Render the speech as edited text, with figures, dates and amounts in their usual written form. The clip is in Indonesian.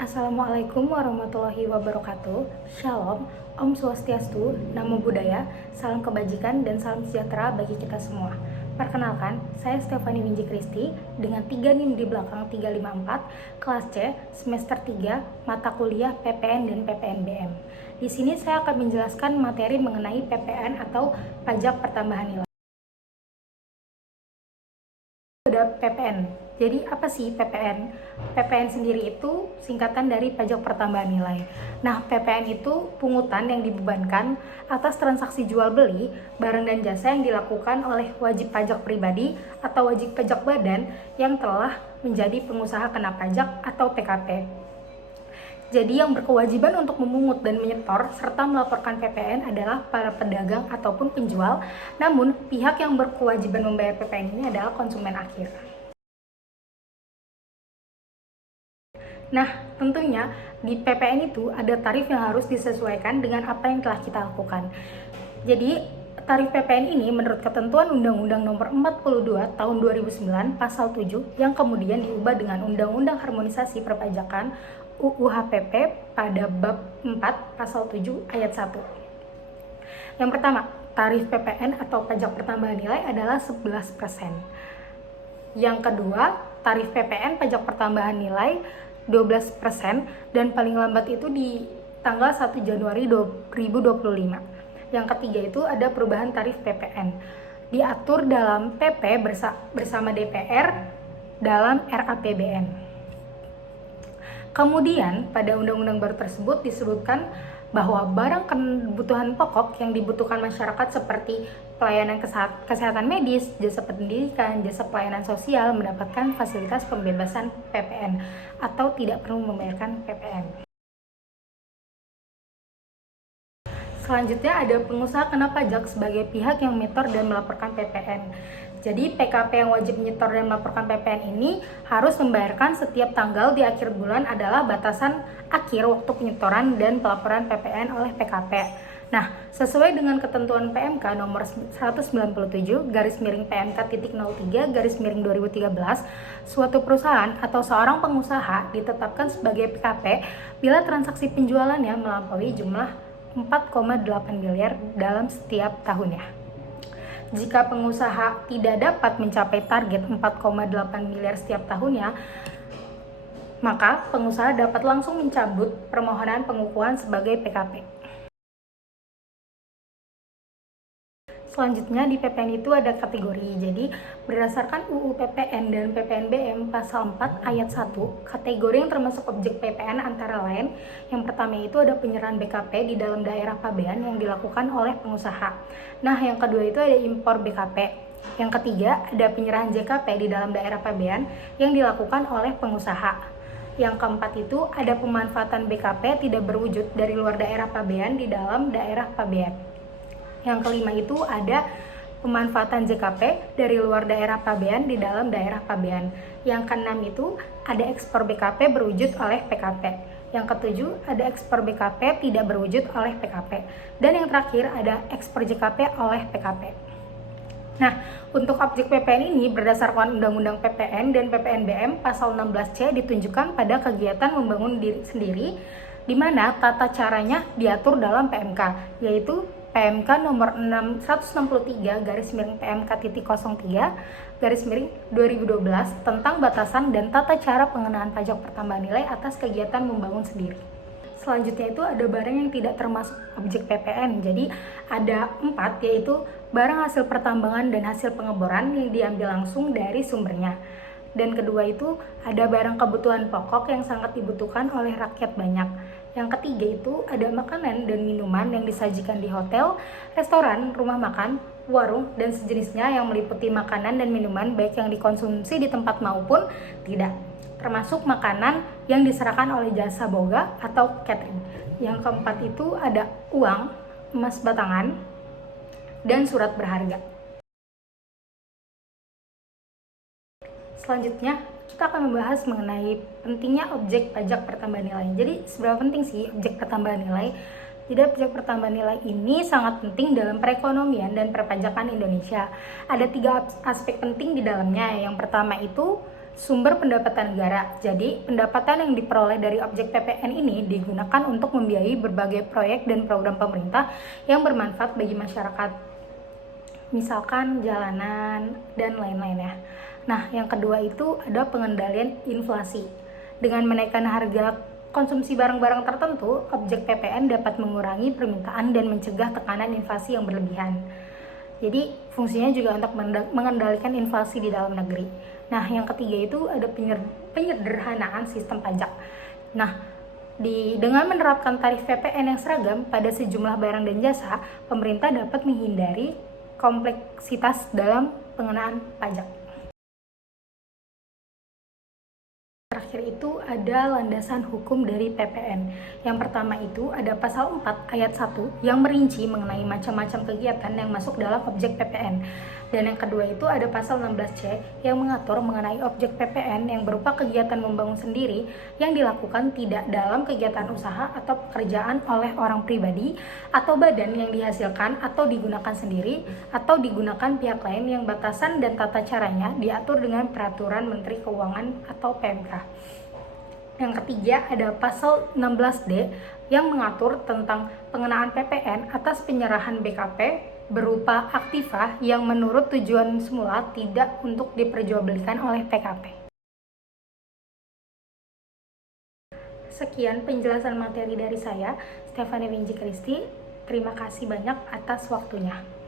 Assalamualaikum warahmatullahi wabarakatuh. Shalom, Om Swastiastu, Namo Buddhaya, salam kebajikan dan salam sejahtera bagi kita semua. Perkenalkan, saya Stephanie Winji Kristi dengan 3 NIM di belakang 354, kelas C, semester 3, mata kuliah PPN dan PPNBM. Di sini saya akan menjelaskan materi mengenai PPN atau pajak pertambahan nilai. Ada PPN. Jadi apa sih PPN? PPN sendiri itu singkatan dari pajak pertambahan nilai. Nah, PPN itu pungutan yang dibebankan atas transaksi jual beli barang dan jasa yang dilakukan oleh wajib pajak pribadi atau wajib pajak badan yang telah menjadi pengusaha kena pajak atau PKP. Jadi yang berkewajiban untuk memungut dan menyetor serta melaporkan PPN adalah para pedagang ataupun penjual, namun pihak yang berkewajiban membayar PPN ini adalah konsumen akhir. Nah, tentunya di PPN itu ada tarif yang harus disesuaikan dengan apa yang telah kita lakukan. Jadi, tarif PPN ini menurut ketentuan Undang-Undang Nomor 42 Tahun 2009 Pasal 7 yang kemudian diubah dengan Undang-Undang Harmonisasi Perpajakan UU HPP pada bab 4 Pasal 7 ayat 1. Yang pertama, tarif PPN atau pajak pertambahan nilai adalah 11%. Yang kedua, tarif PPN pajak pertambahan nilai 12% dan paling lambat itu di tanggal 1 Januari 2025. Yang ketiga itu ada perubahan tarif PPN. Diatur dalam PP bersama DPR dalam RAPBN. Kemudian pada undang-undang baru tersebut disebutkan bahwa barang kebutuhan pokok yang dibutuhkan masyarakat seperti pelayanan kesehatan medis, jasa pendidikan, jasa pelayanan sosial mendapatkan fasilitas pembebasan PPN atau tidak perlu membayarkan PPN. Selanjutnya ada pengusaha kena pajak sebagai pihak yang menyetor dan melaporkan PPN. Jadi PKP yang wajib menyetor dan melaporkan PPN ini harus membayarkan setiap tanggal di akhir bulan adalah batasan akhir waktu penyetoran dan pelaporan PPN oleh PKP. Nah, sesuai dengan ketentuan PMK nomor 197 /PMK.03/2013, suatu perusahaan atau seorang pengusaha ditetapkan sebagai PKP bila transaksi penjualannya melampaui jumlah 4,8 miliar dalam setiap tahunnya. Jika pengusaha tidak dapat mencapai target 4,8 miliar setiap tahunnya, maka pengusaha dapat langsung mencabut permohonan pengukuhan sebagai PKP. Selanjutnya di PPN itu ada kategori. Jadi berdasarkan UU PPN dan PPNBM pasal 4 ayat 1, kategori yang termasuk objek PPN antara lain yang pertama itu ada penyerahan BKP di dalam daerah pabean yang dilakukan oleh pengusaha. Nah, yang kedua itu ada impor BKP. Yang ketiga ada penyerahan JKP di dalam daerah pabean yang dilakukan oleh pengusaha. Yang keempat itu ada pemanfaatan BKP tidak berwujud dari luar daerah pabean di dalam daerah pabean. Yang kelima itu ada pemanfaatan JKP dari luar daerah pabean di dalam daerah pabean. Yang keenam itu ada ekspor BKP berwujud oleh PKP. Yang ketujuh ada ekspor BKP tidak berwujud oleh PKP. Dan yang terakhir ada ekspor JKP oleh PKP. Nah, untuk objek PPN ini berdasarkan Undang-Undang PPN dan PPNBM pasal 16C ditunjukkan pada kegiatan membangun diri sendiri, di mana tata caranya diatur dalam PMK, yaitu PMK nomor 163/PMK.03/2012 tentang batasan dan tata cara pengenaan pajak pertambahan nilai atas kegiatan membangun sendiri. Selanjutnya itu ada barang yang tidak termasuk objek PPN. Jadi ada 4, yaitu barang hasil pertambangan dan hasil pengeboran yang diambil langsung dari sumbernya. Dan kedua itu ada barang kebutuhan pokok yang sangat dibutuhkan oleh rakyat banyak. Yang ketiga itu ada makanan dan minuman yang disajikan di hotel, restoran, rumah makan, warung, dan sejenisnya yang meliputi makanan dan minuman baik yang dikonsumsi di tempat maupun tidak, termasuk makanan yang diserahkan oleh jasa boga atau catering. Yang keempat itu ada uang, emas batangan, dan surat berharga. Selanjutnya, kita akan membahas mengenai pentingnya objek pajak pertambahan nilai. Jadi, seberapa penting sih objek pertambahan nilai? Jadi, objek pertambahan nilai ini sangat penting dalam perekonomian dan perpajakan Indonesia. Ada 3 aspek penting di dalamnya. Yang pertama itu sumber pendapatan negara. Jadi, pendapatan yang diperoleh dari objek PPN ini digunakan untuk membiayai berbagai proyek dan program pemerintah yang bermanfaat bagi masyarakat. Misalkan jalanan dan lain-lainnya. Nah, yang kedua itu ada pengendalian inflasi. Dengan menaikkan harga konsumsi barang-barang tertentu, objek PPN dapat mengurangi permintaan dan mencegah tekanan inflasi yang berlebihan. Jadi, fungsinya juga untuk mengendalikan inflasi di dalam negeri. Nah, yang ketiga itu ada penyederhanaan sistem pajak. Nah, dengan menerapkan tarif PPN yang seragam pada sejumlah barang dan jasa, pemerintah dapat menghindari kompleksitas dalam pengenaan pajak. Terakhir itu ada landasan hukum dari PPN. Yang pertama itu ada pasal 4 ayat 1 yang merinci mengenai macam-macam kegiatan yang masuk dalam objek PPN. Dan yang kedua itu ada pasal 16C yang mengatur mengenai objek PPN yang berupa kegiatan membangun sendiri yang dilakukan tidak dalam kegiatan usaha atau pekerjaan oleh orang pribadi atau badan yang dihasilkan atau digunakan sendiri atau digunakan pihak lain yang batasan dan tata caranya diatur dengan peraturan Menteri Keuangan atau PMK. Yang ketiga ada pasal 16D yang mengatur tentang pengenaan PPN atas penyerahan BKP berupa aktiva yang menurut tujuan semula tidak untuk diperjualbelikan oleh PKP. Sekian penjelasan materi dari saya, Stephanie Winji Kristi. Terima kasih banyak atas waktunya.